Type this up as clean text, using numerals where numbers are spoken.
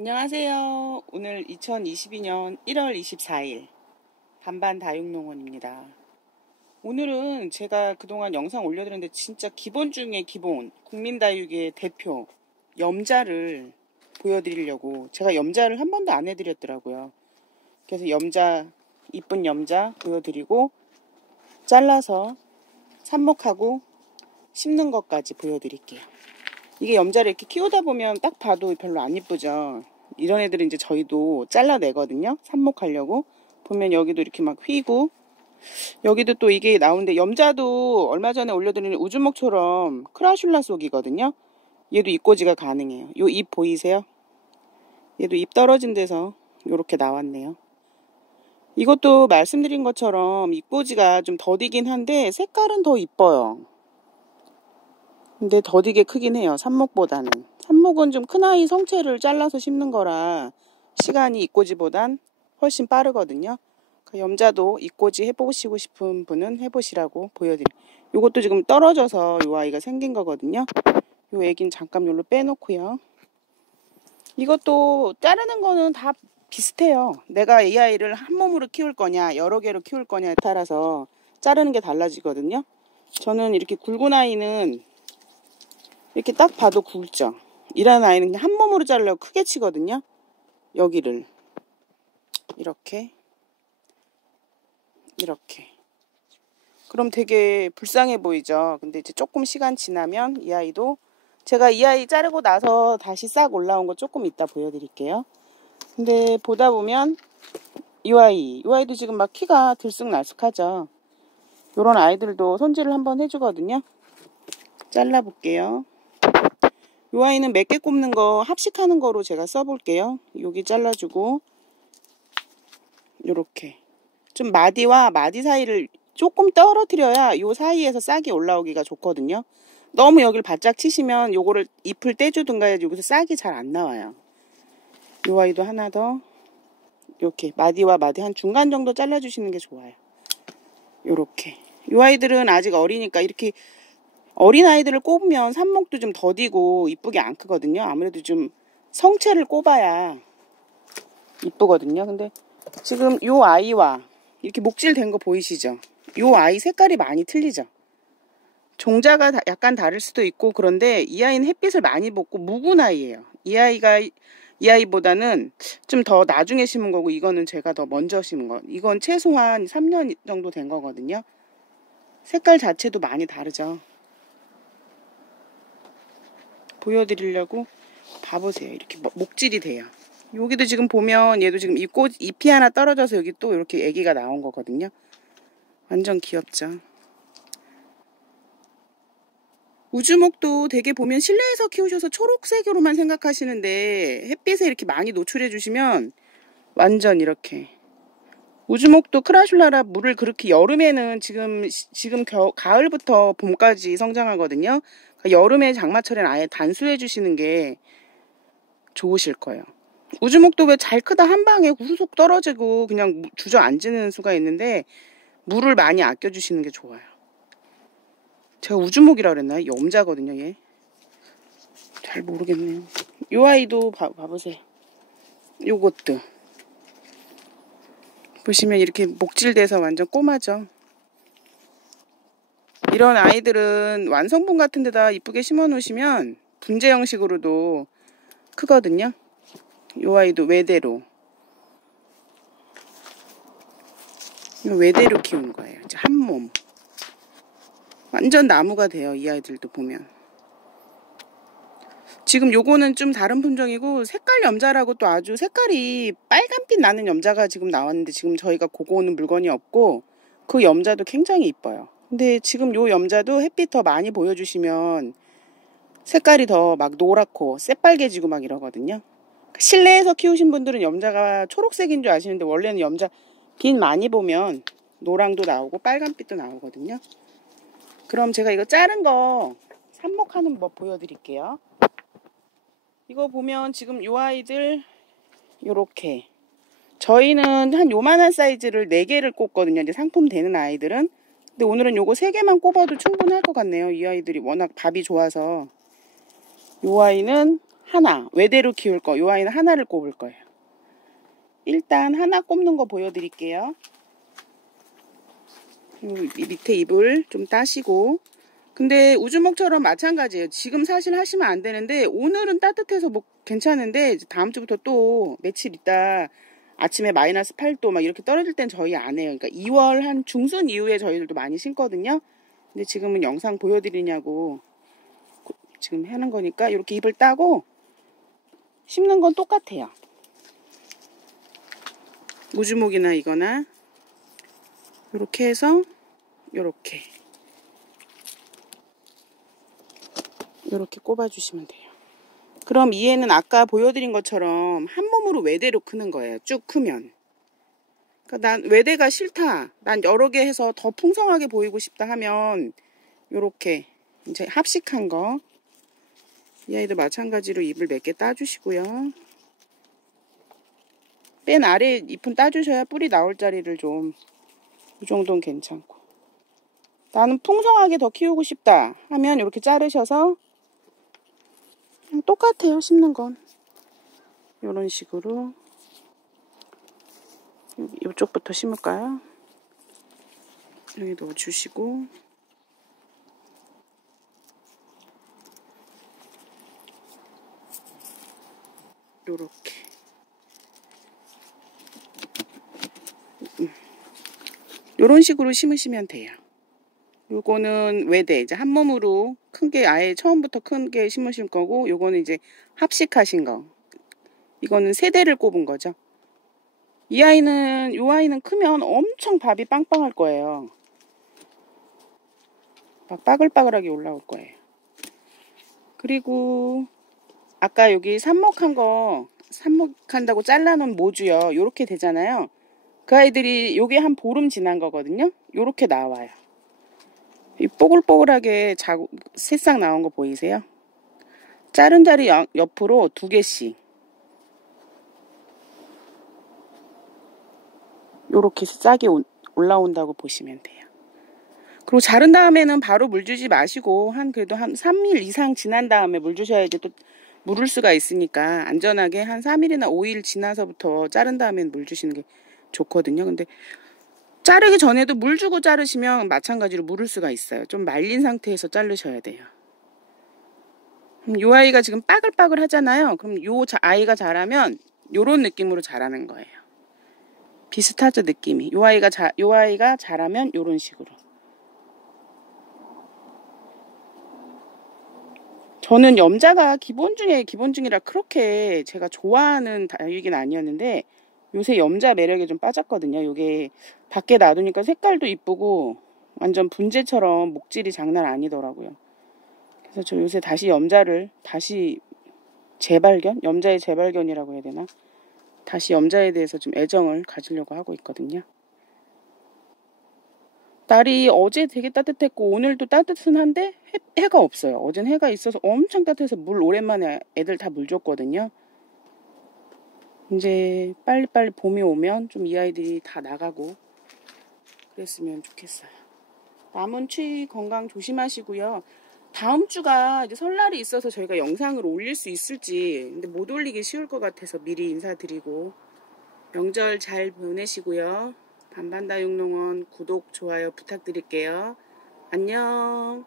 안녕하세요. 오늘 2022년 1월 24일 반반 다육농원입니다. 오늘은 제가 그동안 영상 올려드렸는데 진짜 기본 중에 기본 국민다육의 대표 염자를 보여드리려고 제가 염자를 한 번도 안 해드렸더라고요. 그래서 염자, 이쁜 염자 보여드리고 잘라서 삽목하고 심는 것까지 보여드릴게요. 이게 염자를 이렇게 키우다 보면 딱 봐도 별로 안 이쁘죠. 이런 애들은 이제 저희도 잘라내거든요. 삽목하려고. 보면 여기도 이렇게 막 휘고, 여기도 또 이게 나오는데, 염자도 얼마 전에 올려드린 우주목처럼 크라슐라 속이거든요. 얘도 입꼬지가 가능해요. 요 잎 보이세요? 얘도 잎 떨어진 데서 이렇게 나왔네요. 이것도 말씀드린 것처럼 입꼬지가 좀 더디긴 한데 색깔은 더 이뻐요. 근데 더디게 크긴 해요. 삽목보다는. 삽목은 좀 큰 아이 성체를 잘라서 심는 거라 시간이 입꼬지보단 훨씬 빠르거든요. 염자도 입꼬지 해보시고 싶은 분은 해보시라고 보여드릴게요. 요것도 지금 떨어져서 요 아이가 생긴 거거든요. 요 애긴 잠깐 요로 빼놓고요. 이것도 자르는 거는 다 비슷해요. 내가 이 아이를 한 몸으로 키울 거냐 여러 개로 키울 거냐에 따라서 자르는 게 달라지거든요. 저는 이렇게 굵은 아이는 이렇게 딱 봐도 굵죠. 이런 아이는 그냥 한 몸으로 자르려고 크게 치거든요. 여기를 이렇게 그럼 되게 불쌍해 보이죠. 근데 이제 조금 시간 지나면 이 아이도 제가 이 아이 자르고 나서 다시 싹 올라온 거 조금 이따 보여드릴게요. 근데 보다 보면 이 아이도 지금 막 키가 들쑥날쑥하죠. 요런 아이들도 손질을 한번 해주거든요. 잘라볼게요. 이 아이는 몇 개 꼽는 거 합식하는 거로 제가 써볼게요. 여기 잘라주고 요렇게 좀 마디와 마디 사이를 조금 떨어뜨려야 이 사이에서 싹이 올라오기가 좋거든요. 너무 여기를 바짝 치시면 요거를 잎을 떼주든가 해야지 여기서 싹이 잘 안 나와요. 이 아이도 하나 더 이렇게 마디와 마디 한 중간 정도 잘라주시는 게 좋아요. 요렇게 이 아이들은 아직 어리니까 이렇게 어린 아이들을 꼽으면 삽목도 좀 더디고 이쁘게 안 크거든요. 아무래도 좀 성체를 꼽아야 이쁘거든요. 근데 지금 요 아이와 이렇게 목질된 거 보이시죠? 요 아이 색깔이 많이 틀리죠? 종자가 약간 다를 수도 있고 그런데 이 아이는 햇빛을 많이 받고 묵은 아이예요. 이 아이보다는 좀 더 나중에 심은 거고 이거는 제가 더 먼저 심은 거. 이건 최소한 3년 정도 된 거거든요. 색깔 자체도 많이 다르죠. 보여드리려고 봐보세요. 이렇게 목질이 돼요. 여기도 지금 보면 얘도 지금 잎이 하나 떨어져서 여기 또 이렇게 애기가 나온 거거든요. 완전 귀엽죠. 우주목도 되게 보면 실내에서 키우셔서 초록색으로만 생각하시는데 햇빛에 이렇게 많이 노출해 주시면 완전 이렇게 우주목도 크라슐라라 물을 그렇게 여름에는 지금 가을부터 봄까지 성장하거든요. 그러니까 여름에 장마철에는 아예 단수해 주시는 게 좋으실 거예요. 우주목도 왜 잘 크다 한 방에 후속 떨어지고 그냥 주저앉는 수가 있는데 물을 많이 아껴 주시는 게 좋아요. 제가 우주목이라 그랬나요? 염자거든요, 얘. 잘 모르겠네요. 요 아이도 봐보세요. 요것도 보시면 이렇게 목질돼서 완전 꼬마죠. 이런 아이들은 완성분 같은 데다 이쁘게 심어 놓으시면 분재 형식으로도 크거든요. 요 아이도 외대로 키우는 거예요. 이제 한 몸 완전 나무가 돼요. 이 아이들도 보면 지금 요거는 좀 다른 품종이고 색깔 염자라고 또 아주 색깔이 빨간빛 나는 염자가 지금 나왔는데 지금 저희가 고거는 물건이 없고 그 염자도 굉장히 이뻐요. 근데 지금 요 염자도 햇빛 더 많이 보여주시면 색깔이 더 막 노랗고 새빨개지고 막 이러거든요. 실내에서 키우신 분들은 염자가 초록색인 줄 아시는데 원래는 염자 빛 많이 보면 노랑도 나오고 빨간빛도 나오거든요. 그럼 제가 이거 자른 거 삽목하는 법 보여드릴게요. 이거 보면 지금 요 아이들 요렇게 저희는 한 요만한 사이즈를 4개를 꼽거든요. 이제 상품 되는 아이들은. 근데 오늘은 요거 3개만 꼽아도 충분할 것 같네요. 이 아이들이 워낙 밥이 좋아서. 요 아이는 하나, 외대로 키울 거. 요 아이는 하나를 꼽을 거예요. 일단 하나 꼽는 거 보여드릴게요. 이 밑에 잎을 좀 따시고. 근데 우주목처럼 마찬가지예요. 지금 사실 하시면 안 되는데 오늘은 따뜻해서 뭐 괜찮은데 다음 주부터 또 며칠 있다 아침에 마이너스 8도 막 이렇게 떨어질 땐 저희 안 해요. 그러니까 2월 한 중순 이후에 저희들도 많이 심거든요. 근데 지금은 영상 보여드리냐고 지금 하는 거니까 이렇게 잎을 따고 심는 건 똑같아요. 우주목이나 이거나 이렇게 해서 이렇게 꼽아주시면 돼요. 그럼 이 애는 아까 보여드린 것처럼 한 몸으로 외대로 크는 거예요. 쭉 크면. 그러니까 난 외대가 싫다. 난 여러 개 해서 더 풍성하게 보이고 싶다 하면 요렇게 이제 합식한 거. 이 아이도 마찬가지로 잎을 몇 개 따주시고요. 맨 아래 잎은 따주셔야 뿌리 나올 자리를 좀 이 정도는 괜찮고. 나는 풍성하게 더 키우고 싶다 하면 이렇게 자르셔서 그냥 똑같아요. 심는 건 이런 식으로. 이쪽부터 심을까요? 여기 넣어주시고 요렇게 요런 식으로 심으시면 돼요. 요거는 외대 이제 한 몸으로 큰 게 아예 처음부터 큰 게 심으실 거고, 요거는 이제 합식하신 거. 이거는 세대를 꼽은 거죠. 이 아이는 요 아이는 크면 엄청 밥이 빵빵할 거예요. 막 빠글빠글하게 올라올 거예요. 그리고 아까 여기 삽목한다고 잘라놓은 모주요. 요렇게 되잖아요. 그 아이들이 요게 한 보름 지난 거거든요. 요렇게 나와요. 이 뽀글뽀글하게 새싹 나온 거 보이세요? 자른 자리 옆으로 2개씩 요렇게 싹이 올라온다고 보시면 돼요. 그리고 자른 다음에는 바로 물 주지 마시고 그래도 한 3일 이상 지난 다음에 물 주셔야지 또 물을 수가 있으니까 안전하게 한 3일이나 5일 지나서부터 자른 다음에 물 주시는 게 좋거든요. 근데 자르기 전에도 물 주고 자르시면 마찬가지로 물을 수가 있어요. 좀 말린 상태에서 자르셔야 돼요. 요 아이가 지금 빠글빠글 하잖아요. 그럼 요 아이가 자라면 요런 느낌으로 자라는 거예요. 비슷하죠, 느낌이. 요 아이가 자라면 요런 식으로. 저는 염자가 기본 중에 기본중이라 그렇게 제가 좋아하는 다육이는 아니었는데 요새 염자 매력에 좀 빠졌거든요. 요게 밖에 놔두니까 색깔도 이쁘고 완전 분재처럼 목질이 장난 아니더라고요. 그래서 저 요새 다시 염자를 염자의 재발견이라고 해야 되나? 다시 염자에 대해서 좀 애정을 가지려고 하고 있거든요. 날이 어제 되게 따뜻했고 오늘도 따뜻은 한데 해가 없어요. 어젠 해가 있어서 엄청 따뜻해서 물 오랜만에 애들 다 물 줬거든요. 이제 빨리빨리 봄이 오면 좀 이 아이들이 다 나가고 그랬으면 좋겠어요. 남은 추위 건강 조심하시고요. 다음 주가 이제 설날이 있어서 저희가 영상을 올릴 수 있을지 근데 못 올리기 쉬울 것 같아서 미리 인사드리고 명절 잘 보내시고요. 반반다육농원 구독, 좋아요 부탁드릴게요. 안녕.